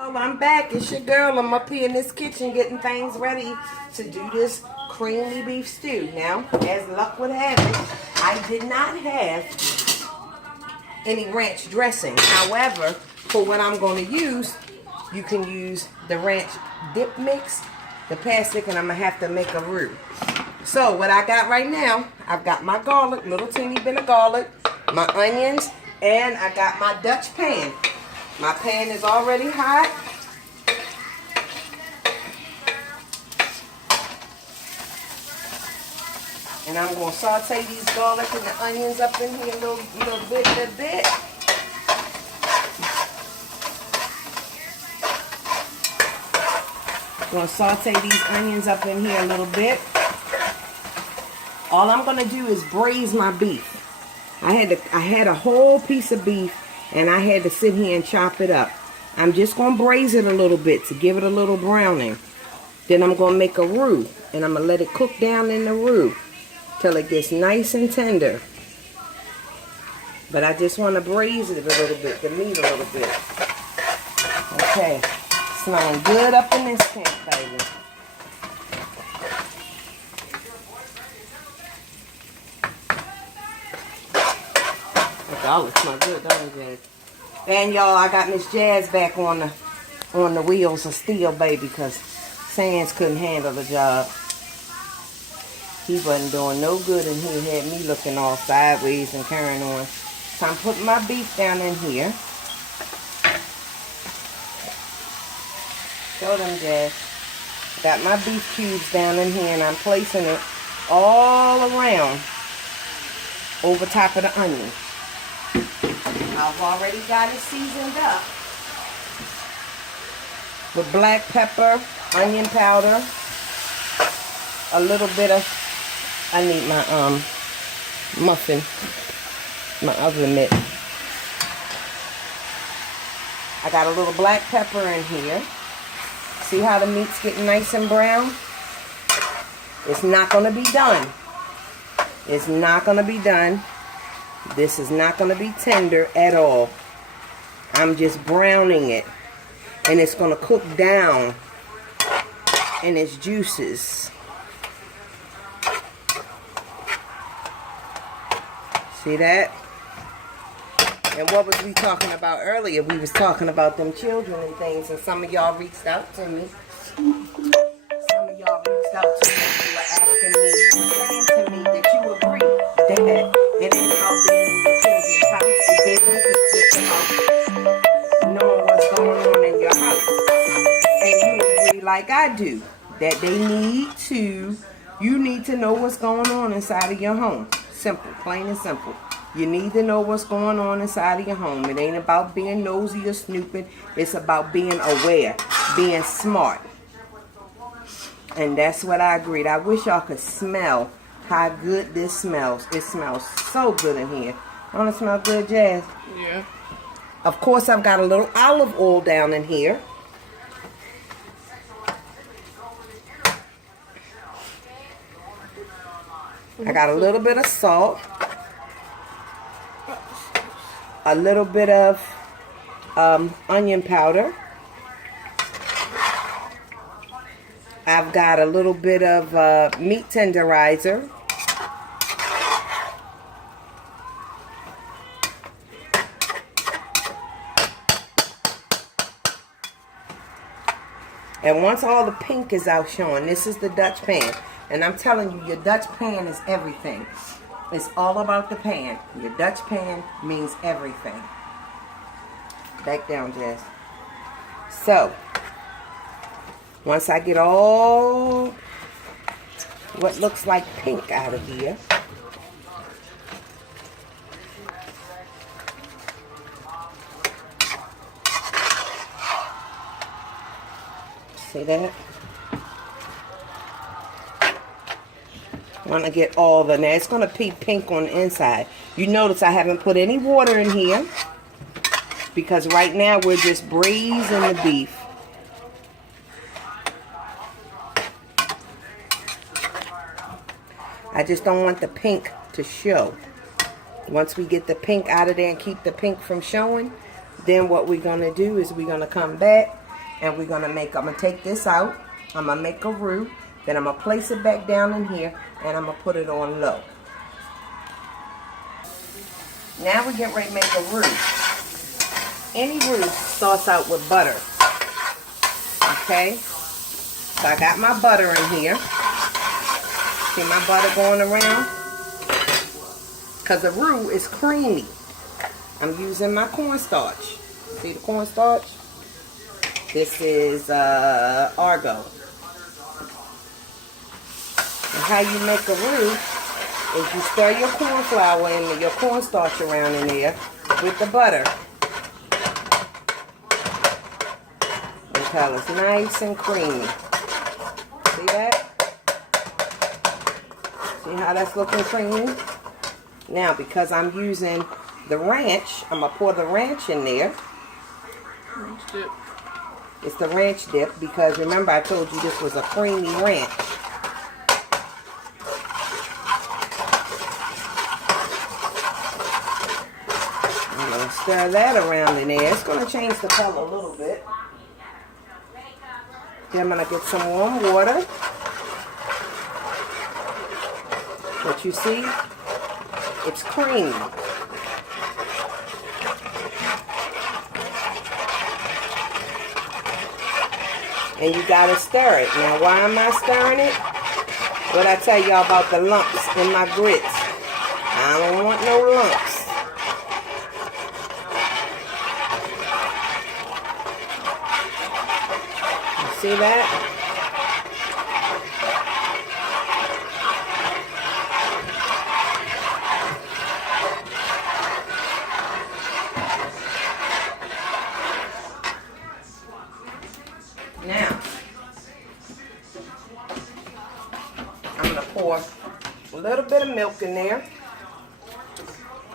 Oh, I'm back. It's your girl. I'm up here in this kitchen getting things ready to do this creamy beef stew. Now, as luck would have it, I did not have any ranch dressing. However, for what I'm going to use, you can use the ranch dip mix, the plastic, and I'm going to have to make a roux. So, what I got right now, I've got my garlic, little teeny bit of garlic, my onions, and I got my Dutch pan. My pan is already hot. And I'm going to saute these garlic and the onions up in here a little bit. I'm going to saute these onions up in here a little bit. All I'm going to do is braise my beef. I had a whole piece of beef and I had to sit here and chop it up. I'm just going to braise it a little bit to give it a little browning. Then I'm going to make a roux and I'm going to let it cook down in the roux till it gets nice and tender. But I just want to braise it a little bit, the meat a little bit. Okay, smelling good up in this tent, baby. Garlic smell good, don't it? And y'all, I got Miss Jazz back on the wheels of steel, baby, because Sands couldn't handle the job. He wasn't doing no good, and he had me looking all sideways and carrying on. So I'm putting my beef down in here. Show them, Jazz. Got my beef cubes down in here, and I'm placing it all around over top of the onion. I've already got it seasoned up with black pepper, onion powder, a little bit of, I need my muffin, my oven mitt. I got a little black pepper in here. See how the meat's getting nice and brown? It's not going to be done. It's not going to be done. This is not going to be tender at all. I'm just browning it. And it's going to cook down in its juices. See that? And what was we talking about earlier? We was talking about them children and things. And some of y'all reached out to me. Some of y'all reached out to me and were asking me, saying to me that you agree that it ain't about being in your children's house. The business is just about knowing what's going on in your house. And you agree like I do, that you need to know what's going on inside of your home. Simple, plain and simple. You need to know what's going on inside of your home. It ain't about being nosy or snooping. It's about being aware, being smart. And that's what I agreed. I wish y'all could smell how good this smells. It smells so good in here. Don't it smell good, Jazz? Yeah. Of course, I've got a little olive oil down in here. I got a little bit of salt. A little bit of onion powder. I've got a little bit of meat tenderizer. And once all the pink is out showing, this is the Dutch pan. And I'm telling you, your Dutch pan is everything. It's all about the pan. Your Dutch pan means everything. Back down, Jess. So, once I get all what looks like pink out of here, see that? I want to get all the, now it's going to be pink on the inside. You notice I haven't put any water in here because right now we're just braising the beef. I just don't want the pink to show. Once we get the pink out of there and keep the pink from showing, then what we're going to do is we're going to come back And we're gonna take this out. I'm gonna make a roux. Then I'm gonna place it back down in here and I'm gonna put it on low. Now we get ready to make a roux. Any roux starts out with butter. Okay? So I got my butter in here. See my butter going around? Because the roux is creamy. I'm using my cornstarch. See the cornstarch? This is Argo. And how you make a roux is you stir your corn flour and your cornstarch around in there with the butter until it's nice and creamy. See that? See how that's looking creamy? Now, because I'm using the ranch, I'm going to pour the ranch in there. Ranch dip. It's the ranch dip because remember I told you this was a creamy ranch. I'm going to stir that around in there. It's going to change the color a little bit. Then I'm going to get some warm water. But you see, it's creamy. And you gotta stir it. Now, why am I stirring it? What I tell y'all about the lumps in my grits? I don't want no lumps. You see that? Now, I'm going to pour a little bit of milk in there.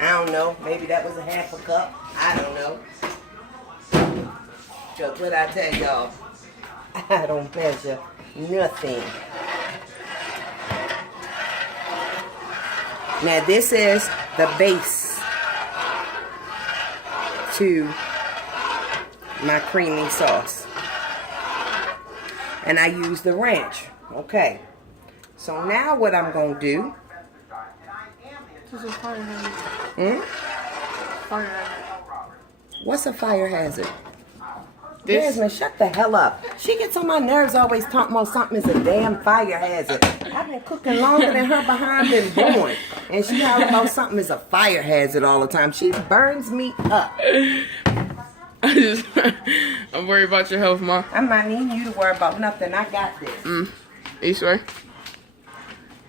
I don't know. Maybe that was a half a cup. I don't know. Just what I tell y'all, I don't measure nothing. Now, this is the base to my creamy sauce. And I use the ranch. Okay. So now what I'm going to do. This is a fire hazard. Fire hazard. What's a fire hazard? Jasmine, shut the hell up. She gets on my nerves always talking about something is a damn fire hazard. I've been cooking longer than her behind been born. And she hollering about something is a fire hazard all the time. She burns me up. I'm worried about your health, Ma. I'm not needing you to worry about nothing. I got this. Are you sure?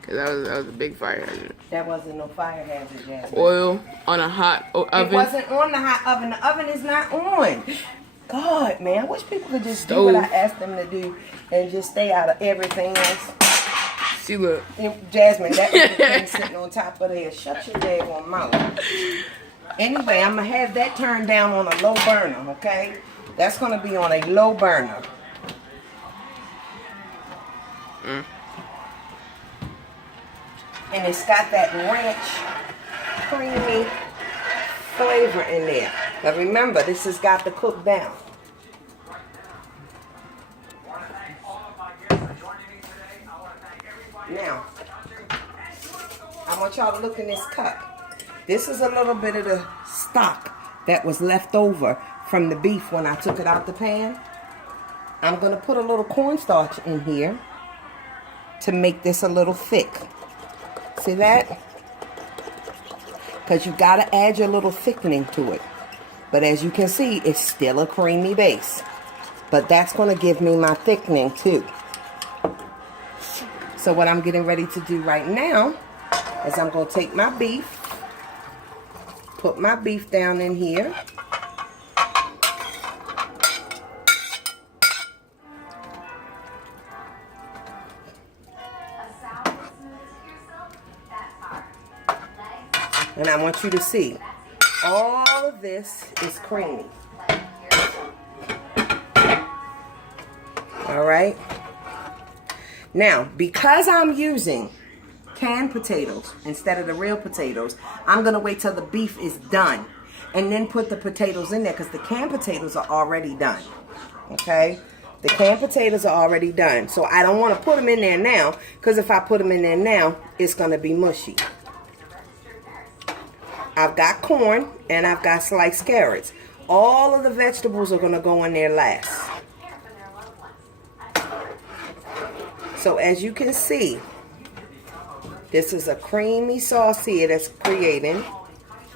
Because that was a big fire hazard. That wasn't no fire hazard, Jasmine. Oil on a hot oven. It wasn't on the hot oven. The oven is not on. God, man. I wish people could just do what I asked them to do and just stay out of everything else. See, look. Jasmine, that was the thing sitting on top of there. Shut your daggone mouth. Anyway, I'm going to have that turned down on a low burner, okay? That's going to be on a low burner. And it's got that ranch creamy flavor in there. Now remember, this has got to cook down. Now, I want y'all to look in this cup. This is a little bit of the stock that was left over from the beef when I took it out the pan. I'm going to put a little cornstarch in here to make this a little thick. See that? Because you got to add your little thickening to it. But as you can see, it's still a creamy base. But that's going to give me my thickening too. So what I'm getting ready to do right now is I'm going to take my beef, put my beef down in here. And I want you to see, all of this is creamy. All right. Now, because I'm using canned potatoes instead of the real potatoes, I'm going to wait till the beef is done and then put the potatoes in there because the canned potatoes are already done. Okay? The canned potatoes are already done. So I don't want to put them in there now, because if I put them in there now, it's going to be mushy. I've got corn and I've got sliced carrots. All of the vegetables are going to go in there last. So as you can see, this is a creamy sauce here that's creating.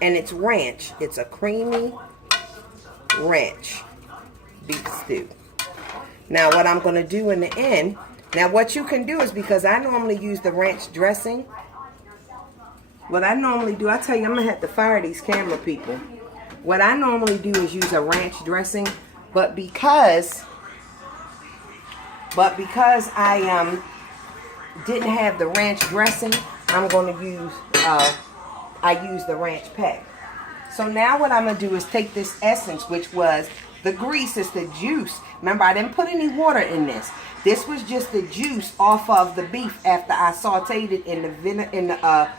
And it's ranch. It's a creamy ranch beef stew. Now what I'm going to do in the end, now what you can do is, because I normally use the ranch dressing, what I normally do, I tell you, I'm going to have to fire these camera people. What I normally do is use a ranch dressing, but because I didn't have the ranch dressing, I'm going to use, I use the ranch pack. So now what I'm going to do is take this essence, which was the grease, is the juice. Remember, I didn't put any water in this. This was just the juice off of the beef after I sauteed it in the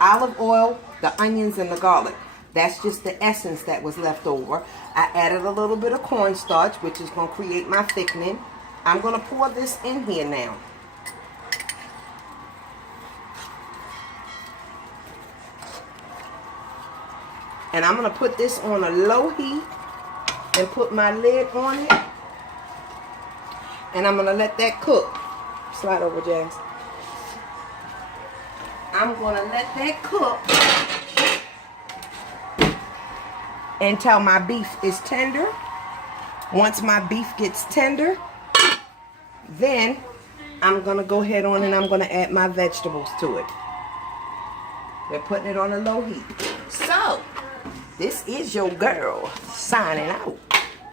olive oil, the onions, and the garlic. That's just the essence that was left over. I added a little bit of cornstarch, which is going to create my thickening. I'm going to pour this in here now. And I'm going to put this on a low heat and put my lid on it. And I'm going to let that cook. Slide over, Jazz. I'm going to let that cook until my beef is tender. Once my beef gets tender, then I'm going to go ahead on and I'm going to add my vegetables to it. We're putting it on a low heat. So, this is your girl signing out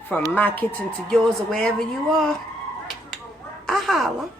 from my kitchen to yours or wherever you are. I holla.